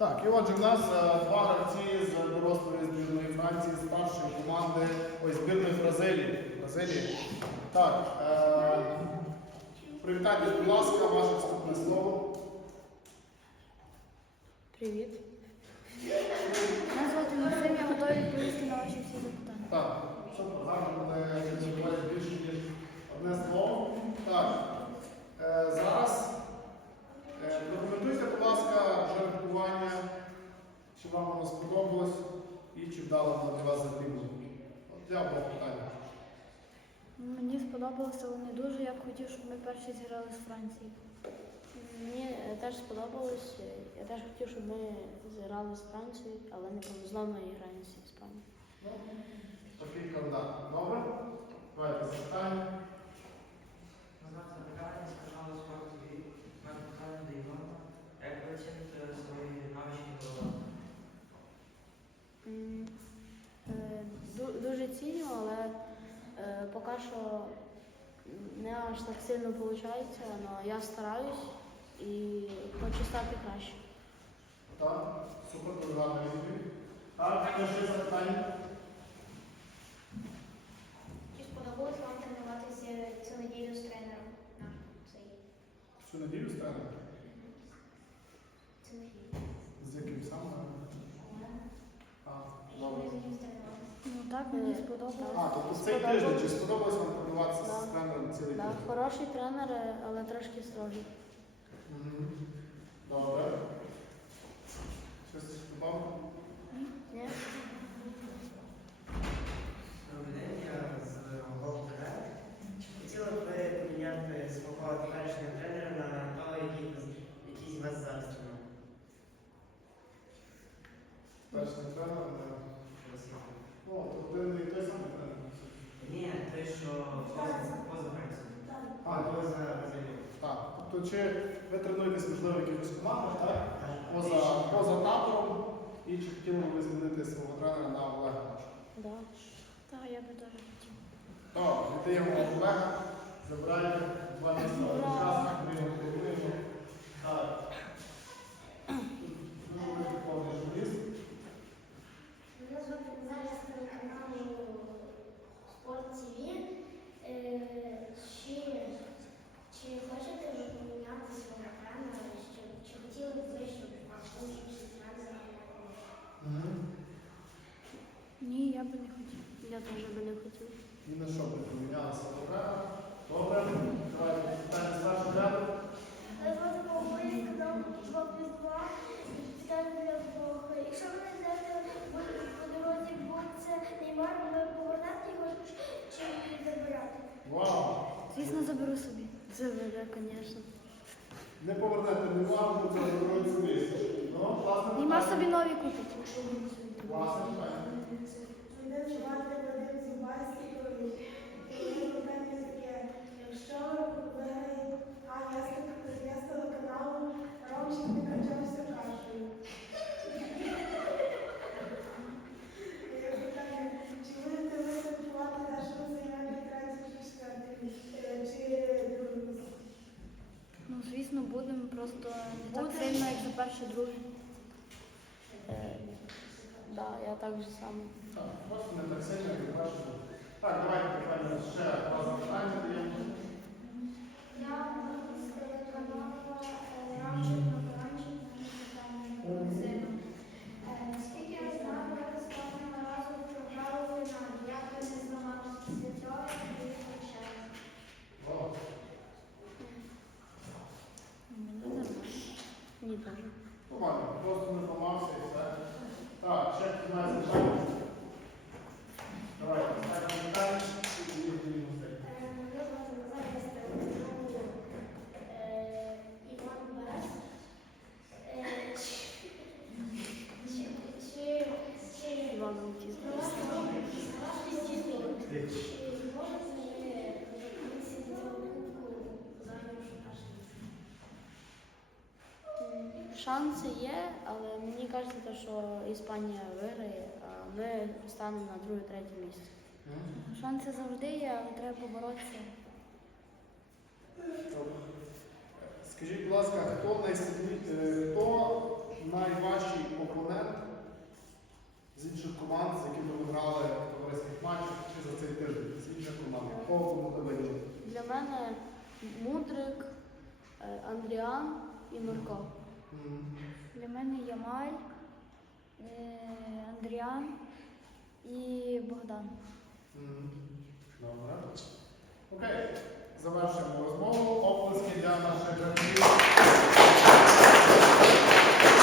Так, і отже, в нас е, два гравці з дорослої збірної Франції, з першої команди ось збірної Бразилії. Бразилії. Так, е, привітайтесь, будь ласка, ваше вступне слово. Привіт. Мене звати Максим, я готовий відповісти на ваші всі запитання. Так, супер, зараз буде відбувати більше, ніж одне слово. Так, е, зараз е, прокоментуйте, будь ласка, жеребкування, чи вам воно сподобалось вдало було для вас закріплення. От я вам питання. Мені сподобалося, але не дуже. Я б хотів, щоб ми перші зіграли з Франції. Мені е, теж сподобалось. Е, Я теж хотів, щоб ми зіграли з Францією, але не повезло, ми граємо з Іспанією. Ну, такий кандидат. Добре? Давайте запитання. Назвати запитання, сказали спортові на питання до Івана. Як ви оціните свої навички голова? М, е, ду- Дуже ціню, але е, поки що не аж так сильно виходить, але я стараюсь і хочу стати краще. Так, супер, дуже. Так, хто ще запитання? Чи сподобалось вам тренуватися цю неділю з тренером Цю неділю з цю неділю? З яким саме? А, І добре. ми з ним тренувалися. Ну так, мені сподобалося. А, тобто цей тиждень, чи сподобалось вам тренуватися з тренером цілий Да, тиждень? хороший тренер, е, але трошки строгий. Мгм. Добре. Щось добавити? Ні? Добрий день, я з ГолТВ. Хотіла б ви поміняти свого теперішнього тренера на того, який, який вас зараз тренує. Перший тренер. не- Ну, то один і той самий тренер. Ні, той, що поза, поза Францією. А, поза Бразилією. Чи ви тренуєтесь, можливо, в якихось командах, так? Поза, поза табором, і чи хотіли б ви змінити свого тренера на Олега Машка? Да. Так, я би теж хотів. Добре, віддаємо Олега, забираємо два місця учасника, ми його керуємо. Так. Дуже великий повний журналіст. Мене звати Назарія з телеканалу Спорт ТВ. Е, Чи, чи хочете ви поміняти свого тренера? Чи, чи хотіли б ви, щоб ваш інший тренер? Угу. Ні, я би не хотів. Я теж би не хотів. Ні на що ми помінялися добре. Добре, давайте питання з першого ряду. Мене звати Павло, я 2 плюс 2. Питання Бог. Якщо ви знайдете по дорозі це Неймар, ви повернете його чи забирати? Вау! Звісно, заберу собі. Заведе, звісно. Не повернете не вам, бо це дорогою собі. Ну, Нема собі нові купити. Класне питання. Звати Вадим Зубарський. Питання таке, якщо ви, а я з тел- я з телеканалу Ромчик не качався кашею. Е, Питання, чи будете ви слідкувати нашого зайняття третій чи четвертий, е, чи другий місце? Ну, звісно, будемо, просто не так Будемо. сильно, як за перше, друге. Е, да, я так же само. Так, просто не так сильно, як бачите. Так, давайте питання ще два запитання даємо. Я з телеканалу Рамчик на Рамчик на я знаю, ви останнього разу програли в. Як ви не зламалися після цього, як ви Мені нормально. Ні, теж. Нормально, просто не зламався Шанси є, але мені кажеться, що Іспанія виграє, а ми станемо на друге-третє місце. Шанси завжди є, але треба поборотися. Скажіть, будь ласка, хто е, хто найважчий опонент з інших команд, з якими ви грали в товариських матчах чи за цей тиждень? З інших команд? Хто кому тебе Для мене Мудрик, е, Андріан і Марко. Для мене Ямаль, е, Андріан і Богдан. Добре. Окей, завершимо розмову. Оплески для наших гравців.